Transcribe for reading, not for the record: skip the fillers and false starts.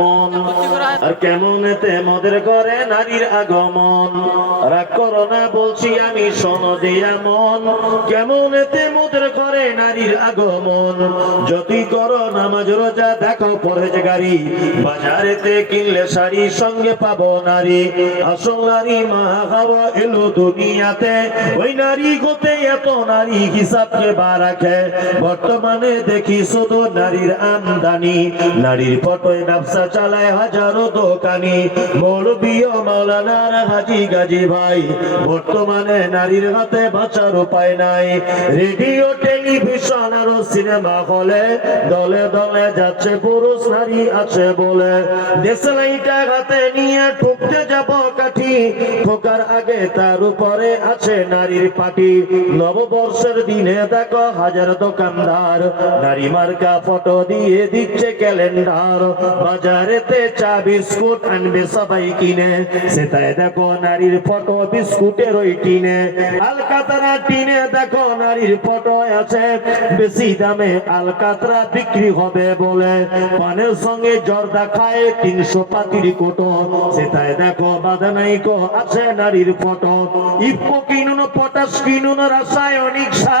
মন আর কেমনেতে মোদের করে নারীর আগমন রাগ করো না বলছি আমি শোনো দিয়া মন কেমনেতে মোদের করে নারীর আগমন যদি করো নামাজ রোজা দেখো পরহেজগারি বাজারেতে কিনলে শাড়ি সঙ্গে পাবো নারী আসল নারী মা হাওয়া এলো দুনিয়াতে ওই নারী হতে এত নারী হিসাবকে বা রাখে বর্তমানে দেখি শুধু নারীর আমদানি নারীর ফটোয় ব্যবসা চালায় হাজারো দোকানি মৌলবী ও মাওলানার হাজি গাজী ভাই বর্তমানে নারীর হাতে বাঁচার উপায় নাই রেডিও টেলিভিশন আর সিনেমা হলে দলে দলে যাচ্ছে পুরুষ নারী আছে বলে দেশলাইটা হাতে নিয়ে ঠুকতে যাব কাঠি ঠোকার আগে তার উপরে আছে নারীর পাটি নববর্ষের দিনে দেখো হাজার দোকানদার নারী মার্কা ফটো দিয়ে দিচ্ছে ক্যালেন্ডার বাজারেতে চা বিস্কুট আনবে সবাই কিনে সেটাই দেখো নারীর ফটো বিস্কুটের ওই টিনে আলকাতরা টিনে দেখো নারীর ফটো আছে বেশি দামে আলকাতরা বিক্রি হবে বলে পানের সঙ্গে জর্দা খায় 300 পাতির কোটো সেটাই দেখো বাদানাইকো আছে নারীর ফটো ইফকো কিনুন পটাশ কিনুন রাসায়নিক সার